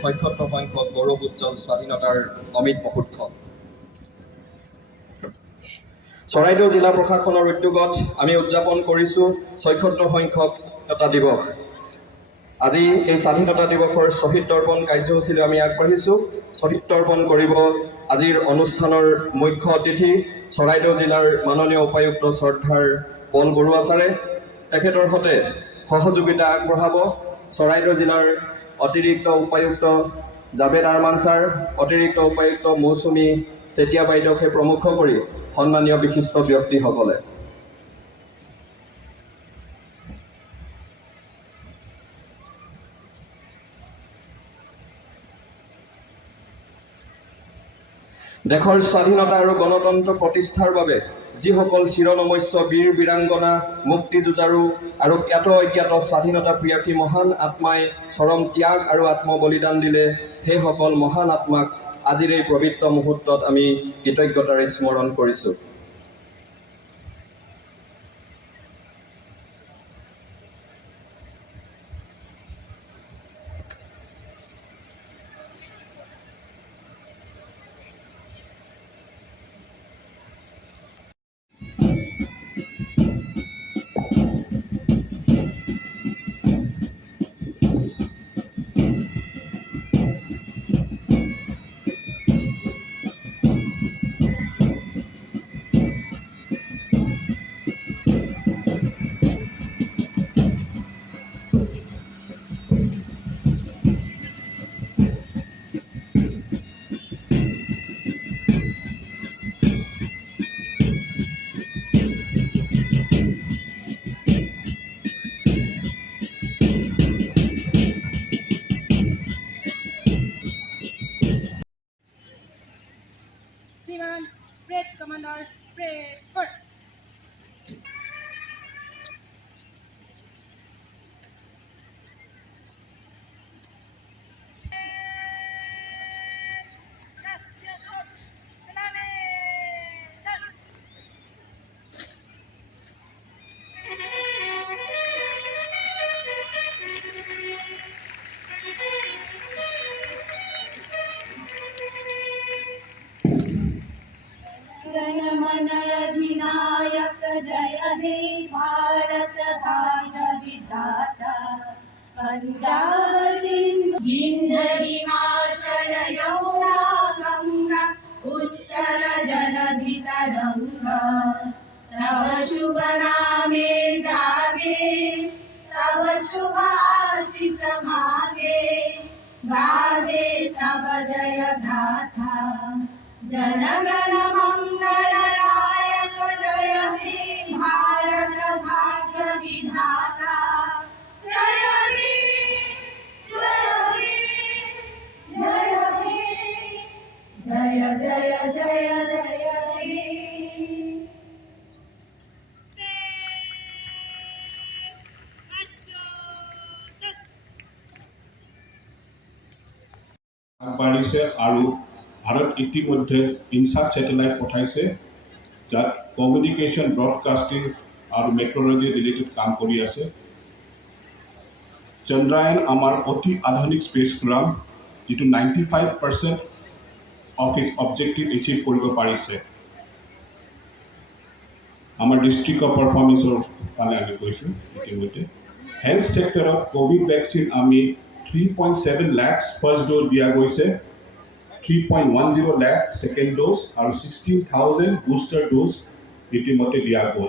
৭৬ সংখ্যক গৌৰৱ উজ্জ্বল স্বাধীনতাৰ অমিত মুহূৰ্ত। চৰাইদেউ জিলা প্ৰশাসনৰ উদ্যোগত আমি উদযাপন কৰিছোঁ ৭৬ সংখ্যক স্বাধীনতা দিৱস। আজি এই স্বাধীনতা দিৱসৰ শ্বহীদ দৰ্পণ কাৰ্যসূচীলৈ আমি আগবাঢ়িছোঁ। শ্বহীদ দৰ্পণ কৰিব আজিৰ অনুষ্ঠানৰ মুখ্য অতিথি চৰাইদেউ জিলাৰ মাননীয় উপায়ুক্ত শ্ৰদ্ধাৰ পল বৰুৱা ছাৰে। তেখেতৰ সৈতে সহযোগিতা আগবঢ়াব চৰাইদেউ জিলাৰ অতিৰিক্ত উপায়ুক্ত জাবেদ আৰমান ছাৰ, অতিৰিক্ত উপায়ুক্ত মৌচুমী চেতিয়া বাইদেউকে প্ৰমুখ কৰি সন্মানীয় বিশিষ্ট ব্যক্তিসকলে। দেশৰ স্বাধীনতা আৰু গণতন্ত্ৰ প্ৰতিষ্ঠাৰ বাবে যিসকল চিৰনমস্য বীৰ বীৰাংগনা, মুক্তিযুঁজাৰু আৰু জ্ঞাত অজ্ঞাত স্বাধীনতা প্ৰিয়াসী মহান আত্মাই চৰম ত্যাগ আৰু আত্মবলিদান দিলে, সেইসকল মহান আত্মাক আজিৰ এই পবিত্ৰ মুহূৰ্তত আমি কৃতজ্ঞতাৰে স্মৰণ কৰিছোঁ। Seaman, Brigade Commander, Brigade Court. जनमन अधिनायक जय हे भारत भाग्य विधाता पंजाब सिंधु विंध्य हिमाचल यमुना गंगा उच्चल जलधि तरंगा तव शुभ नामे जागे तव शुभ आशीष मागे गावे तव जय गाथा जनगण मंगलदायक जय हे भारत भाग्य विधाता जय हे जय हे जय हे जय जय जय जय हे। আগবাঢ়িছে আৰু ভাৰত ইতিমধ্যে ইনসাট স্যাটেলাইট পঠাইছে, যাত কমিউনিকেশ্যন, ব্ৰডকাষ্টিং আৰু মেট্ৰলজি ৰিলেটেড কাম কৰি আছে। চন্দ্ৰায়ন আমাৰ অতি আধুনিক স্পেচক্ৰাফ্ট, যিটো 95% অফ ইটছ অবজেক্টিভ এচিভ কৰিব পাৰিছে। আমাৰ ডিষ্ট্ৰিক্টৰ পাৰফৰ্মেঞ্চৰ ফালে আমি কৈছোঁ ইতিমধ্যে। হেল্থ ছেক্টৰত কোভিড ভেকচিন আমি 3.7 লাখ ফাৰ্ষ্ট ড'জ দিয়া গৈছে, 3.10 লাখ সেকেন্ড ডোজ আৰু 16,000 বুষ্টাৰ ডোজ ইতিমধ্যে দিয়া গ'ল।